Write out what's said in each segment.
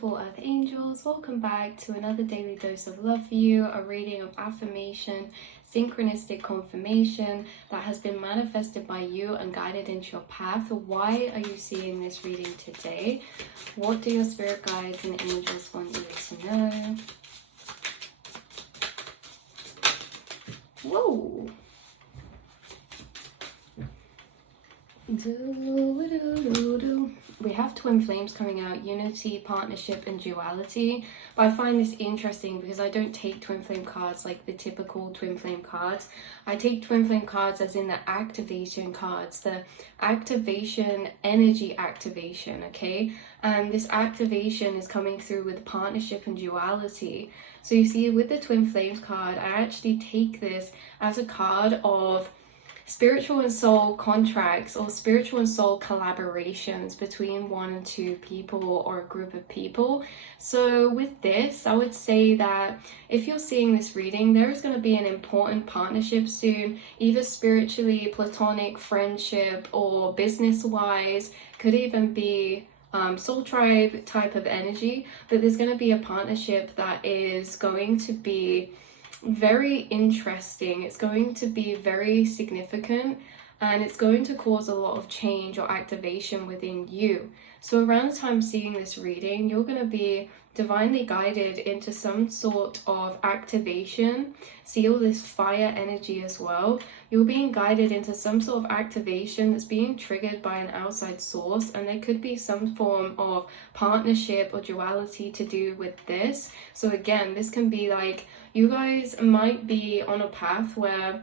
beautiful earth angels, welcome back to another daily dose of love for you, a reading of affirmation, synchronistic confirmation that has been manifested by you and guided into your path. Why are you seeing this reading today? What do your spirit guides and angels want you to know? Whoa! We have twin flames coming out, unity, partnership, and duality. But I find this interesting because I don't take twin flame cards like the typical twin flame cards. I take twin flame cards as in the activation cards, the activation, energy activation, okay? And this activation is coming through with partnership and duality. So you see, with the twin flames card, I actually take this as a card of spiritual and soul contracts or spiritual and soul collaborations between one and two people or a group of people. So with this, I would say that if you're seeing this reading, there is going to be an important partnership soon, either spiritually, platonic, friendship, or business-wise. Could even be soul tribe type of energy, but there's going to be a partnership that is going to be very interesting. It's going to be very significant, and it's going to cause a lot of change or activation within you. So around the time seeing this reading, you're going to be divinely guided into some sort of activation. See all this fire energy as well. You're being guided into some sort of activation that's being triggered by an outside source, and there could be some form of partnership or duality to do with this. So again, this can be like you guys might be on a path where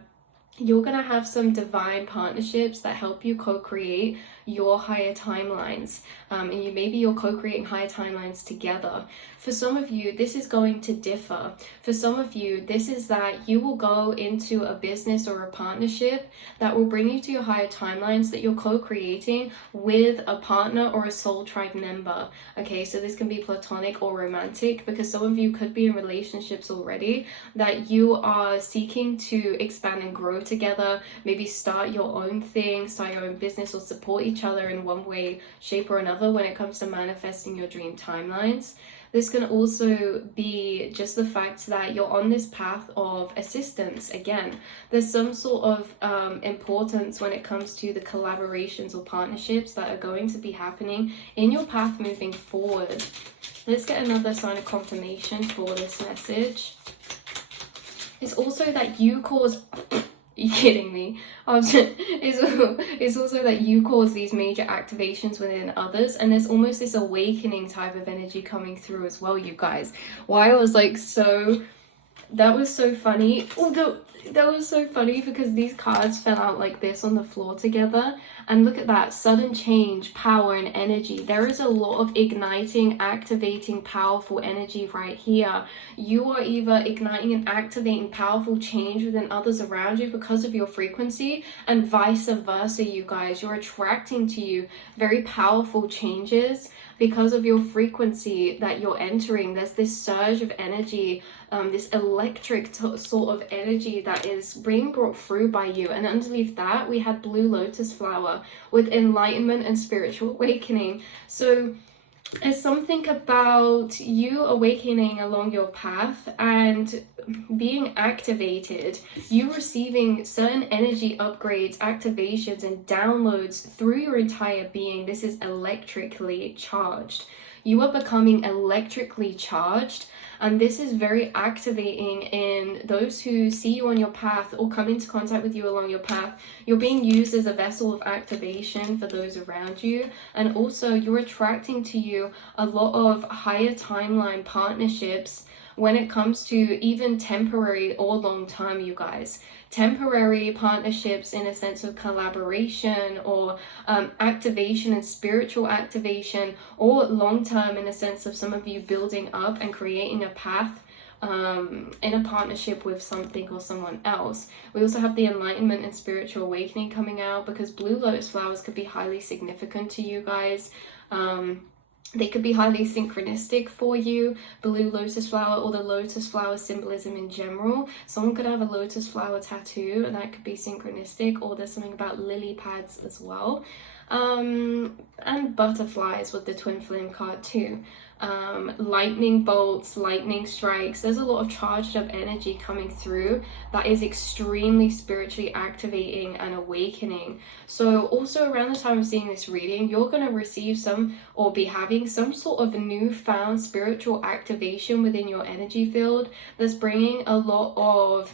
you're going to have some divine partnerships that help you co-create your higher timelines. And maybe you're co-creating higher timelines together. For some of you, this is going to differ. For some of you, this is that you will go into a business or a partnership that will bring you to your higher timelines that you're co-creating with a partner or a soul tribe member. Okay, so this can be platonic or romantic, because some of you could be in relationships already that you are seeking to expand and grow together, maybe start your own thing, start your own business, or support each other in one way, shape, or another when it comes to manifesting your dream timelines. This can also be just the fact that you're on this path of assistance. Again, there's some sort of importance when it comes to the collaborations or partnerships that are going to be happening in your path moving forward. Let's get another sign of confirmation for this message. It's also that you cause... You kidding me? It's also that you cause these major activations within others, and there's almost this awakening type of energy coming through as well, you guys. Why I was like that was so funny. Although that was so funny because these cards fell out like this on the floor together, and look at that sudden change, power, and energy. There is a lot of igniting, activating, powerful energy right here. You are either igniting and activating powerful change within others around you because of your frequency, and vice versa, you guys. You're attracting to you very powerful changes because of your frequency that you're entering. There's this surge of energy, this electric sort of energy that is being brought through by you. And underneath that, we had blue lotus flower with enlightenment and spiritual awakening. So it's something about you awakening along your path and being activated, you receiving certain energy upgrades, activations, and downloads through your entire being. This is electrically charged. You are becoming electrically charged, and this is very activating in those who see you on your path or come into contact with you along your path. You're being used as a vessel of activation for those around you, and also you're attracting to you a lot of higher timeline partnerships when it comes to even temporary or long term, you guys. Temporary partnerships in a sense of collaboration or activation and spiritual activation, or long term in a sense of some of you building up and creating a path in a partnership with something or someone else. We also have the enlightenment and spiritual awakening coming out, because blue lotus flowers could be highly significant to you guys. They could be highly synchronistic for you, blue lotus flower, or the lotus flower symbolism in general. Someone could have a lotus flower tattoo, and that could be synchronistic, or there's something about lily pads as well. And butterflies with the twin flame card too. lightning bolts, lightning strikes. There's a lot of charged up energy coming through that is extremely spiritually activating and awakening. So also around the time of seeing this reading, you're going to receive some or be having some sort of newfound spiritual activation within your energy field that's bringing a lot of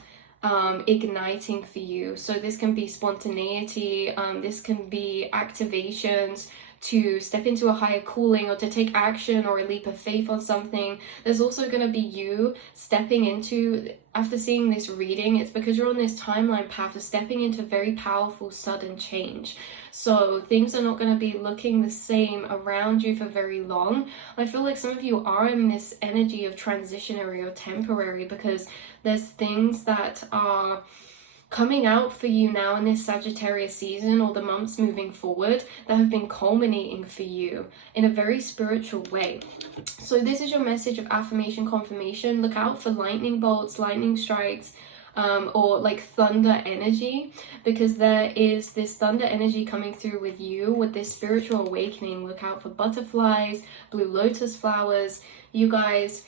igniting for you. So this can be spontaneity, this can be activations to step into a higher calling or to take action or a leap of faith on something. There's also going to be you stepping into, after seeing this reading, it's because you're on this timeline path of stepping into very powerful sudden change. So things are not going to be looking the same around you for very long. I feel like some of you are in this energy of transitionary or temporary, because there's things that are coming out for you now in this Sagittarius season or the months moving forward that have been culminating for you in a very spiritual way. So this is your message of affirmation, confirmation. Look out for lightning bolts, lightning strikes, or like thunder energy, because there is this thunder energy coming through with you with this spiritual awakening. Look out for butterflies, blue lotus flowers. You guys,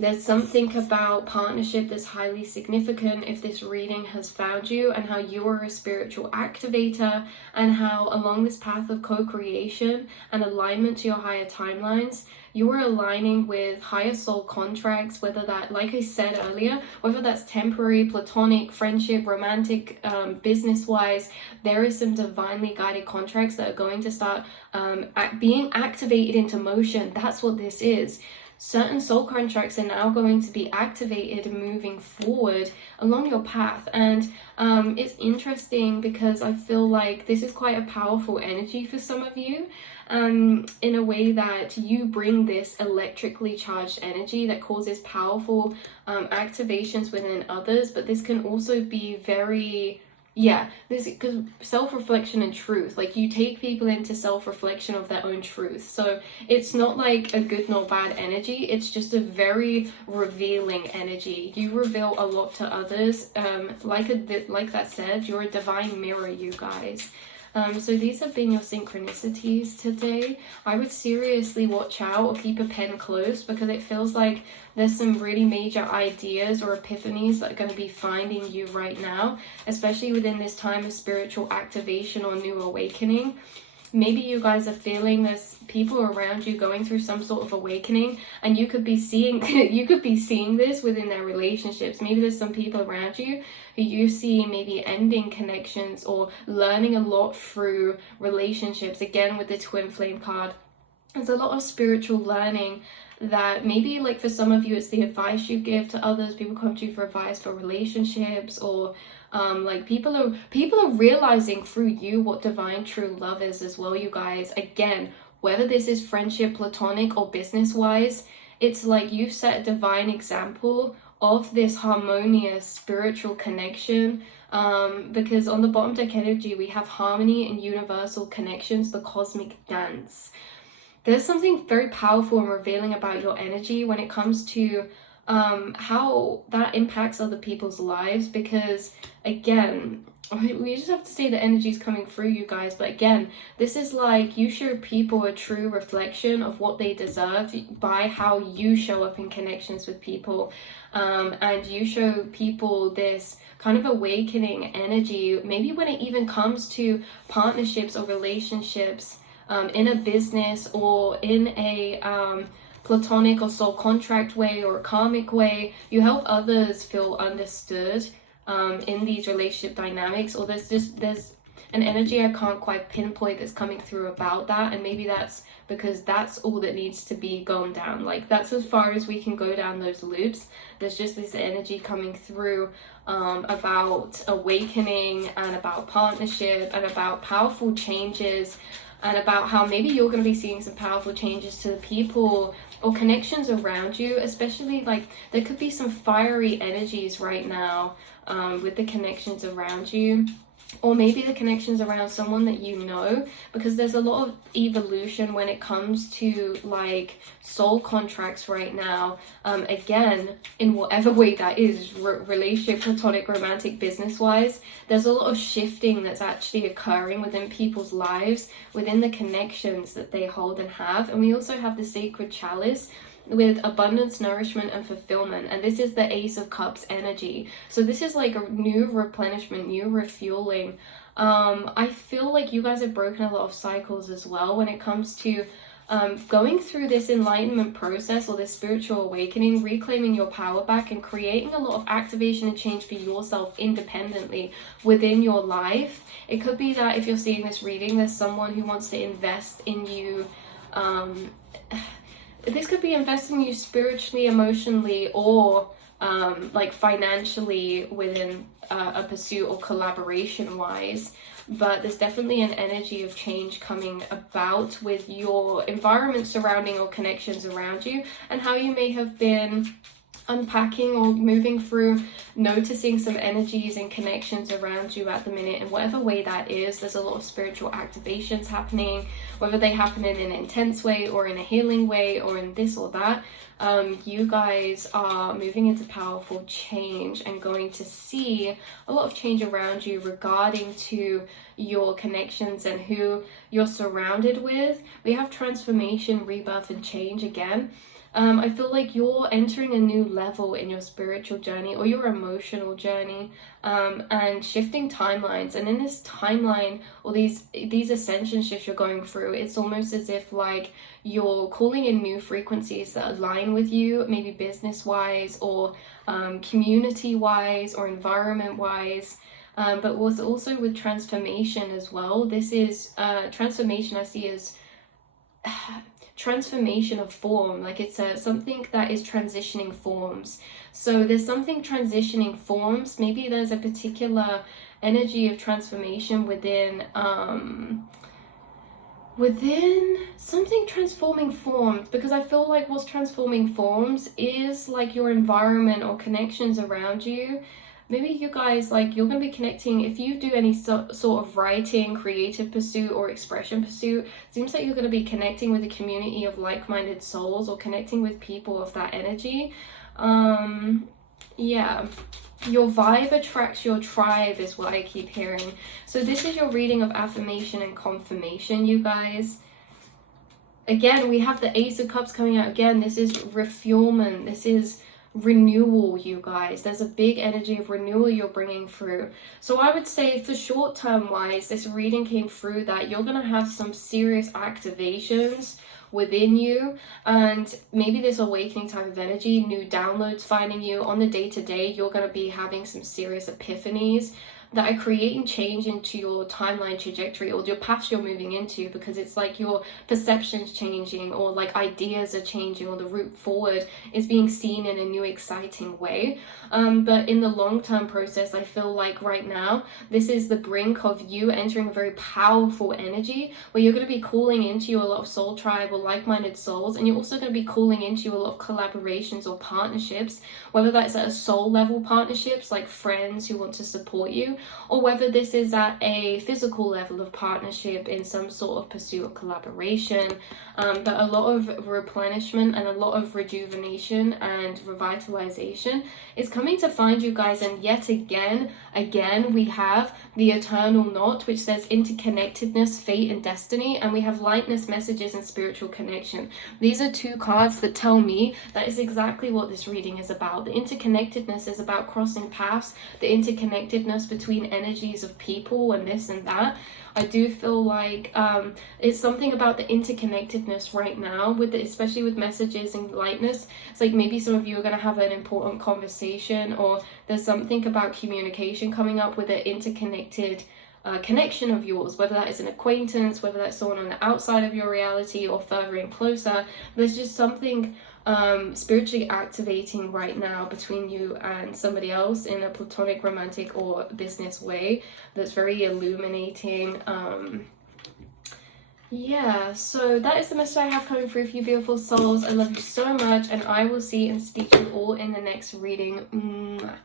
there's something about partnership that's highly significant if this reading has found you, and how you are a spiritual activator, and how along this path of co-creation and alignment to your higher timelines, you are aligning with higher soul contracts, whether that, like I said earlier, whether that's temporary, platonic, friendship, romantic, business-wise, there is some divinely guided contracts that are going to start being activated into motion. That's what this is. Certain soul contracts are now going to be activated moving forward along your path. And it's interesting because I feel like this is quite a powerful energy for some of you, in a way that you bring this electrically charged energy that causes powerful activations within others. But this can also be very, this, because self-reflection and truth, like you take people into self-reflection of their own truth. So it's not like a good nor bad energy, it's just a very revealing energy. You reveal a lot to others. Like that said, you're a divine mirror, you guys. So these have been your synchronicities today. I would seriously watch out or keep a pen close, because it feels like there's some really major ideas or epiphanies that are going to be finding you right now, especially within this time of spiritual activation or new awakening. Maybe you guys are feeling there's people around you going through some sort of awakening, and you could be seeing this within their relationships. Maybe there's some people around you who you see maybe ending connections or learning a lot through relationships. Again, with the twin flame card, there's a lot of spiritual learning that maybe, like for some of you, it's the advice you give to others. People come to you for advice for relationships, or like people are realizing through you what divine true love is as well, you guys. Again, whether this is friendship, platonic, or business wise, it's like you set a divine example of this harmonious spiritual connection, because on the bottom deck energy we have harmony and universal connections, the cosmic dance. There's something very powerful and revealing about your energy when it comes to how that impacts other people's lives, because again, we just have to say the energy is coming through, you guys. But again, this is like you show people a true reflection of what they deserve by how you show up in connections with people, and you show people this kind of awakening energy, maybe when it even comes to partnerships or relationships, in a business or in a platonic or soul contract way or a karmic way. You help others feel understood in these relationship dynamics, or there's an energy I can't quite pinpoint that's coming through about that, and maybe that's because that's all that needs to be gone down. Like that's as far as we can go down those loops. There's just this energy coming through about awakening and about partnership and about powerful changes, and about how maybe you're going to be seeing some powerful changes to the people or connections around you. Especially like there could be some fiery energies right now with the connections around you. or maybe the connections around someone that you know, because there's a lot of evolution when it comes to like soul contracts right now. Again, in whatever way that is, relationship, platonic, romantic, business wise, there's a lot of shifting that's actually occurring within people's lives, within the connections that they hold and have. And we also have the sacred chalice with abundance, nourishment, and fulfillment, and this is the Ace of Cups energy. So this is like a new replenishment, new refueling. I feel like you guys have broken a lot of cycles as well when it comes to going through this enlightenment process or this spiritual awakening, reclaiming your power back and creating a lot of activation and change for yourself independently within your life. It could be that if you're seeing this reading, there's someone who wants to invest in you. This could be investing in you spiritually, emotionally, or like financially within a pursuit or collaboration wise. But there's definitely an energy of change coming about with your environment surrounding or connections around you, and how you may have been unpacking or moving through, noticing some energies and connections around you at the minute. In whatever way that is, there's a lot of spiritual activations happening, whether they happen in an intense way or in a healing way or in this or that. You guys are moving into powerful change and going to see a lot of change around you regarding to your connections and who you're surrounded with. We have transformation, rebirth, and change again. I feel like you're entering a new level in your spiritual journey or your emotional journey, and shifting timelines. And in this timeline, or these ascension shifts you're going through, it's almost as if like you're calling in new frequencies that align with you, maybe business wise or community wise or environment wise. But also with transformation as well. This is transformation I see as transformation of form, like it's something that is transitioning forms. So there's something transitioning forms. Maybe there's a particular energy of transformation within something transforming forms, because I feel like what's transforming forms is like your environment or connections around you. Maybe you guys, like, you're going to be connecting, if you do any sort of writing, creative pursuit, or expression pursuit, it seems like you're going to be connecting with a community of like-minded souls, or connecting with people of that energy. Yeah, your vibe attracts your tribe is what I keep hearing. So this is your reading of affirmation and confirmation, you guys. Again, we have the Ace of Cups coming out again. This is refuelment. This is renewal, you guys. There's a big energy of renewal you're bringing through. So I would say for short term wise, this reading came through that you're going to have some serious activations within you, and maybe this awakening type of energy, new downloads finding you on the day-to-day. You're going to be having some serious epiphanies that are creating change into your timeline trajectory or your path you're moving into, because it's like your perception's changing, or like ideas are changing, or the route forward is being seen in a new exciting way. But in the long-term process, I feel like right now this is the brink of you entering a very powerful energy where you're going to be calling into you a lot of soul tribe or like-minded souls, and you're also going to be calling into you a lot of collaborations or partnerships, whether that's at a soul level partnerships like friends who want to support you, or whether this is at a physical level of partnership in some sort of pursuit or collaboration. But a lot of replenishment and a lot of rejuvenation and revitalization is coming to find you guys. And yet again we have the eternal knot, which says interconnectedness, fate, and destiny, and we have lightness, messages, and spiritual connection. These are two cards that tell me that is exactly what this reading is about. The interconnectedness is about crossing paths, the interconnectedness between energies of people and this and that. I do feel like it's something about the interconnectedness right now, with especially with messages and lightness. It's like maybe some of you are going to have an important conversation, or there's something about communication coming up with an interconnected connection of yours, whether that is an acquaintance, whether that's someone on the outside of your reality or further and closer. There's just something spiritually activating right now between you and somebody else in a platonic, romantic, or business way that's very illuminating. Yeah, so that is the message I have coming through for you beautiful souls. I love you so much, and I will see and speak to you all in the next reading. Mwah.